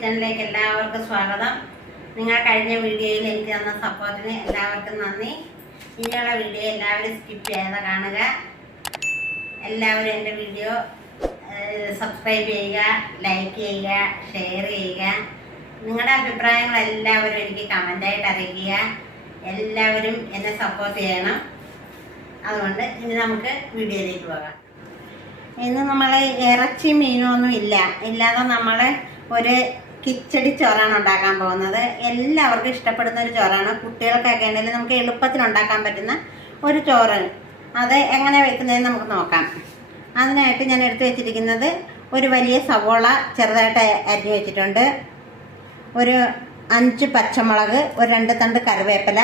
കിച്ചണിലേക്ക് എല്ലാവർക്കും സ്വാഗതം. നിങ്ങൾ കഴിഞ്ഞ വീഡിയോയിൽ എനിക്ക് തന്ന സപ്പോർട്ടിന് എല്ലാവർക്കും നന്ദി. ഇനിയുള്ള വീഡിയോ എല്ലാവരും സ്കിപ്പ് ചെയ്യാതെ കാണുക. എല്ലാവരും എൻ്റെ വീഡിയോ സബ്സ്ക്രൈബ് ചെയ്യുക, ലൈക്ക് ചെയ്യുക, ഷെയർ ചെയ്യുക. നിങ്ങളുടെ അഭിപ്രായങ്ങൾ എല്ലാവരും എനിക്ക് കമൻ്റായിട്ട് അറിയിക്കുക. എല്ലാവരും എന്നെ സപ്പോർട്ട് ചെയ്യണം. അതുകൊണ്ട് ഇനി നമുക്ക് വീഡിയോയിലേക്ക് പോകാം. ഇന്ന് നമ്മൾ ഇറച്ചി മീനൊന്നും ഇല്ലാതെ നമ്മൾ ഒരു കിച്ചടി ചോറാണ് ഉണ്ടാക്കാൻ പോകുന്നത്. എല്ലാവർക്കും ഇഷ്ടപ്പെടുന്ന ഒരു ചോറാണ്. കുട്ടികൾക്കൊക്കെ ആണെങ്കിലും നമുക്ക് എളുപ്പത്തിൽ ഉണ്ടാക്കാൻ പറ്റുന്ന ഒരു ചോറ്. അത് എങ്ങനെ വെക്കുന്നതെന്ന് നമുക്ക് നോക്കാം. അതിനായിട്ട് ഞാൻ എടുത്തു വെച്ചിരിക്കുന്നത് ഒരു വലിയ സവോള ചെറുതായിട്ട് അരിഞ്ഞു വെച്ചിട്ടുണ്ട്, ഒരു 5 പച്ചമുളക്, ഒരു 2 തണ്ട് കറിവേപ്പില,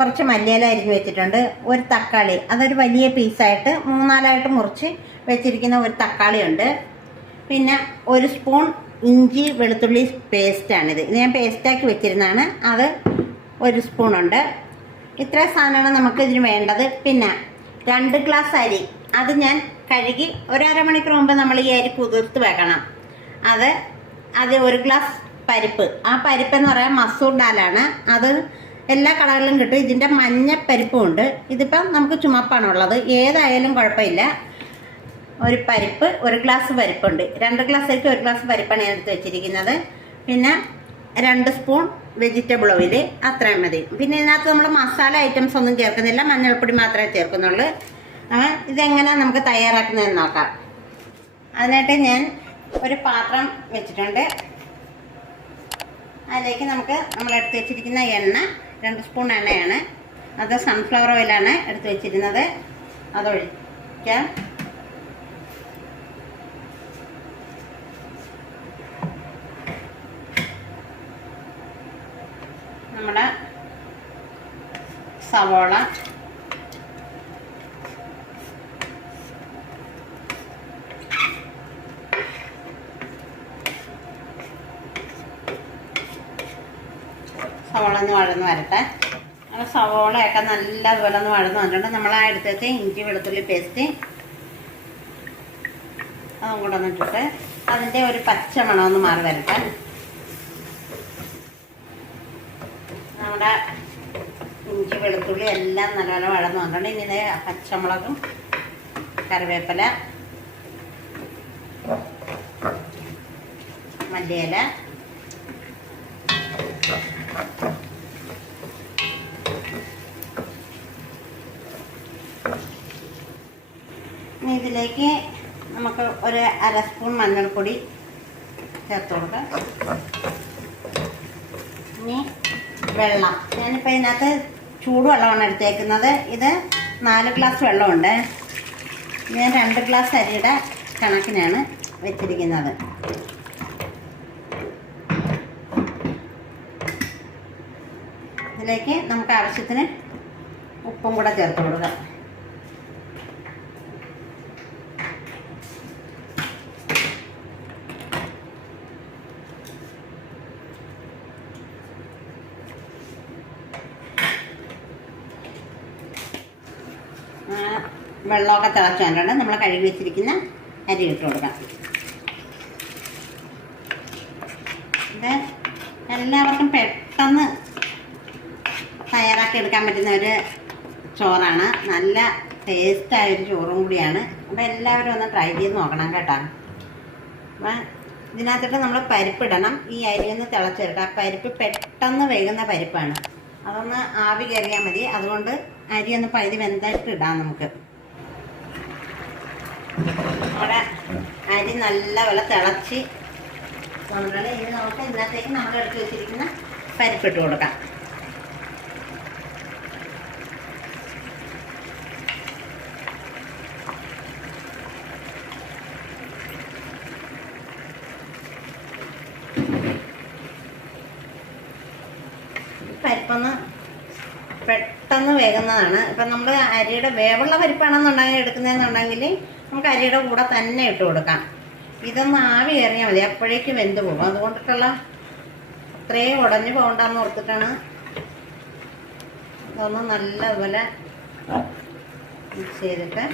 കുറച്ച് മല്ലിയില അരിഞ്ഞു വെച്ചിട്ടുണ്ട്, ഒരു തക്കാളി, അതൊരു വലിയ പീസായിട്ട് 3-4 മുറിച്ച് വെച്ചിരിക്കുന്ന ഒരു തക്കാളി ഉണ്ട്. പിന്നെ 1 സ്പൂൺ ഇഞ്ചി വെളുത്തുള്ളി പേസ്റ്റാണിത്. ഇത് ഞാൻ പേസ്റ്റാക്കി വെച്ചിരുന്നതാണ്. അത് 1 സ്പൂണുണ്ട്. ഇത്ര സാധനമാണ് നമുക്ക് ഇതിന് വേണ്ടത്. പിന്നെ 2 ഗ്ലാസ് അരി, അത് ഞാൻ കഴുകി ഒരു അരമണിക്കൂർ മുമ്പ് നമ്മൾ ഈ അരി കുതിർത്ത് വെക്കണം. അത് 1 ഗ്ലാസ് പരിപ്പ്. ആ പരിപ്പ് എന്ന് പറയാൻ മസൂർ ദാലാണ്. അത് എല്ലാ കടകളിലും കിട്ടും. ഇതിൻ്റെ മഞ്ഞപ്പരിപ്പും ഉണ്ട്. ഇതിപ്പം നമുക്ക് ചുമപ്പാണുള്ളത്, ഏതായാലും കുഴപ്പമില്ല. ഒരു പരിപ്പ്, 1 ഗ്ലാസ് പരിപ്പുണ്ട്. 2 ഗ്ലാസ് അരിക്ക് 1 ഗ്ലാസ് പരിപ്പാണ് ഞാൻ എടുത്ത് വെച്ചിരിക്കുന്നത്. പിന്നെ 2 സ്പൂൺ വെജിറ്റബിൾ ഓയിൽ, അത്രയും മതി. പിന്നെ ഇതിനകത്ത് നമ്മൾ മസാല ഐറ്റംസ് ഒന്നും ചേർക്കുന്നില്ല, മഞ്ഞൾപ്പൊടി മാത്രമേ ചേർക്കുന്നുള്ളൂ. ഇതെങ്ങനെ നമുക്ക് തയ്യാറാക്കുന്നതെന്ന് നോക്കാം. അതിനായിട്ട് ഞാൻ ഒരു പാത്രം വെച്ചിട്ടുണ്ട്. അതിലേക്ക് നമ്മൾ എടുത്ത് വെച്ചിരിക്കുന്ന എണ്ണ 2 സ്പൂൺ എണ്ണയാണ്. അത് സൺഫ്ലവർ ഓയിലാണ് എടുത്ത് വെച്ചിരുന്നത്. അതൊഴിക്കാം. നമ്മുടെ സവോള, ഒന്ന് വഴന്ന് വരട്ടെ. സവോളയൊക്കെ നല്ലതുപോലെ ഒന്ന് വഴന്ന് വന്നിട്ടുണ്ട്. നമ്മൾ ആ എടുത്ത് വെച്ച് ഇഞ്ചി വെളുത്തുള്ളി പേസ്റ്റ് അതും കൂടെ ഒന്ന് ഇട്ടിട്ട് അതിൻ്റെ ഒരു പച്ച മണം ഒന്ന് മാറി വരട്ടെ. നമ്മുടെ ഇഞ്ചി വെളുത്തുള്ളി എല്ലാം നല്ലപോലെ വഴന്ന് വന്നിട്ടുണ്ട്. ഇനി പച്ചമുളകും കറിവേപ്പില, മല്ലിയില, ഇതിലേക്ക് നമുക്ക് ഒരു 1/2 സ്പൂൺ മഞ്ഞൾപ്പൊടി ചേർത്ത് കൊടുക്കാം. ഇനി വെള്ളം, ഞാനിപ്പോൾ ഇതിനകത്ത് ചൂടുവെള്ളമാണ് എടുത്തേക്കുന്നത്. ഇത് 4 ഗ്ലാസ് വെള്ളമുണ്ട്. ഞാൻ 2 ഗ്ലാസ് അരിയുടെ കണക്കിനാണ് വെച്ചിരിക്കുന്നത്. ഇതിലേക്ക് നമുക്ക് ആവശ്യത്തിന് ഉപ്പും കൂടെ ചേർത്ത് കൊടുക്കാം. വെള്ളമൊക്കെ തിളച്ച് വന്നിട്ടുണ്ട്. നമ്മൾ കഴുകി വെച്ചിരിക്കുന്ന അരി ഇട്ട് കൊടുക്കാം. ഇത് എല്ലാവർക്കും പെട്ടെന്ന് തയ്യാറാക്കി എടുക്കാൻ പറ്റുന്ന ഒരു ചോറാണ്. നല്ല ടേസ്റ്റായൊരു ചോറും കൂടിയാണ്. അപ്പോൾ എല്ലാവരും ഒന്ന് ട്രൈ ചെയ്ത് നോക്കണം കേട്ടോ. അപ്പം ഇതിനകത്തിട്ട് നമ്മൾ പരിപ്പിടണം. ഈ അരി ഒന്ന് തിളച്ചെടുക്കാം. ആ പരിപ്പ് പെട്ടെന്ന് വേകുന്ന പരിപ്പാണ്. അതൊന്ന് ആവി കയറിയാൽ മതി. അതുകൊണ്ട് അരി ഒന്ന് പകുതി വെന്തായിട്ട് ഇടാം നമുക്ക്. അവിടെ അരി നല്ലപോലെ തിളച്ച് കൊണ്ടുവരണം. ഇനി നമുക്ക് ഇതിനകത്തേക്ക് നമ്മൾ എടുത്ത് വെച്ചിരിക്കുന്ന പരിപ്പിട്ട് കൊടുക്കാം. പരിപ്പൊന്ന് പെട്ടെന്ന് വേകുന്നതാണ്. ഇപ്പം നമ്മൾ അരിയുടെ വേവുള്ള പരിപ്പാണെന്നുണ്ടെങ്കിൽ എടുക്കുന്നതെന്നുണ്ടെങ്കിൽ നമുക്ക് അരിയുടെ കൂടെ തന്നെ ഇട്ട് കൊടുക്കാം. ഇതൊന്ന് ആവി കയറിയാൽ മതി, അപ്പോഴേക്ക് വെന്ത് പോകും. അതുകൊണ്ടിട്ടുള്ള അത്രയും ഉടഞ്ഞു പോകണ്ടെന്ന് ഓർത്തിട്ടാണ്. ഇതൊന്ന് നല്ലതുപോലെ മിക്സ് ചെയ്തിട്ട്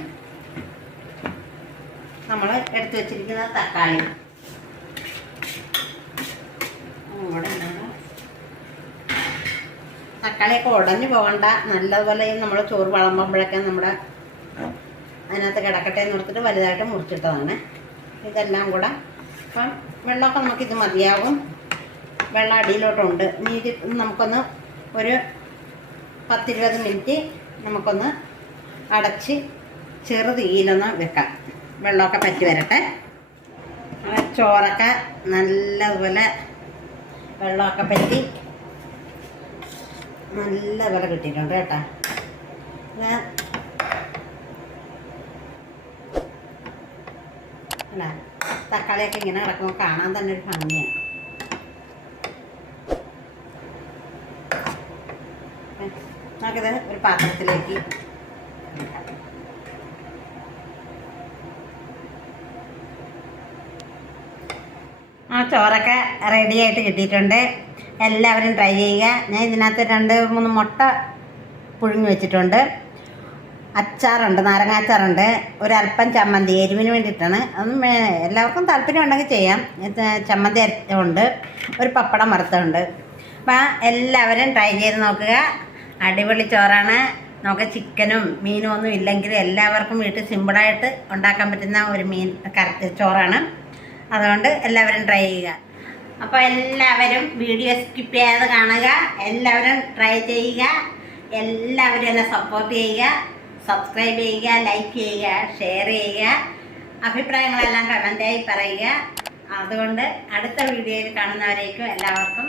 നമ്മൾ എടുത്തു വെച്ചിരിക്കുന്ന തക്കാളി കൂടെ തക്കാളിയൊക്കെ ഉടഞ്ഞു പോകണ്ട, നല്ലതുപോലെ നമ്മൾ ചോറ് വിളമ്പുമ്പോഴൊക്കെ നമ്മുടെ അതിനകത്ത് കിടക്കട്ടെ എന്ന് കൊടുത്തിട്ട് വലുതായിട്ട് മുറിച്ചിട്ടതാണ് ഇതെല്ലാം കൂടെ. അപ്പം വെള്ളമൊക്കെ നമുക്കിത് മതിയാവും, വെള്ളം അടിയിലോട്ടുണ്ട്. ഇനി ഇത് നമുക്കൊന്ന് ഒരു 10-20 മിനിറ്റ് നമുക്കൊന്ന് അടച്ച് ചെറുതീയിലൊന്ന് വെക്കാം, വെള്ളമൊക്കെ പറ്റി വരട്ടെ. ചോറൊക്കെ നല്ലതുപോലെ വെള്ളമൊക്കെ പറ്റി നല്ലതുപോലെ കിട്ടിയിട്ടുണ്ട് കേട്ടോ. അല്ല തക്കാളിയൊക്കെ ഇങ്ങനെ കിടക്കുമ്പോൾ കാണാൻ തന്നെ ഒരു ഭംഗിയാണ്. നമുക്കിത് ഒരു പാത്രത്തിലേക്ക് ചോറൊക്കെ റെഡിയായിട്ട് കിട്ടിയിട്ടുണ്ട്. എല്ലാവരും ട്രൈ ചെയ്യുക. ഞാൻ ഇതിനകത്ത് 2-3 മുട്ട പുഴുങ്ങി വെച്ചിട്ടുണ്ട്, അച്ചാറുണ്ട്, നാരങ്ങ അച്ചാറുണ്ട്, ഒരല്പം ചമ്മന്തി എരിവിന് വേണ്ടിയിട്ടാണ്. അതൊന്നും എല്ലാവർക്കും താല്പര്യം ഉണ്ടെങ്കിൽ ചെയ്യാം. ചമ്മന്തി ഉണ്ട്, ഒരു പപ്പടം വറുത്തുണ്ട്. അപ്പം എല്ലാവരും ട്രൈ ചെയ്ത് നോക്കുക. അടിപൊളി ചോറാണ്. നമുക്ക് ചിക്കനും മീനും ഒന്നും ഇല്ലെങ്കിൽ എല്ലാവർക്കും വീട്ടിൽ സിമ്പിളായിട്ട് ഉണ്ടാക്കാൻ പറ്റുന്ന ഒരു ചോറാണ്. അതുകൊണ്ട് എല്ലാവരും ട്രൈ ചെയ്യുക. അപ്പോൾ എല്ലാവരും വീഡിയോ സ്കിപ്പ് ചെയ്യാതെ കാണുക, എല്ലാവരും ട്രൈ ചെയ്യുക, എല്ലാവരും എന്നെ സപ്പോർട്ട് ചെയ്യുക, സബ്സ്ക്രൈബ് ചെയ്യുക, ലൈക്ക് ചെയ്യുക, ഷെയർ ചെയ്യുക, അഭിപ്രായങ്ങളെല്ലാം കമൻറ്റായി പറയുക. അതുകൊണ്ട് അടുത്ത വീഡിയോയിൽ കാണുന്നവരേക്കും എല്ലാവർക്കും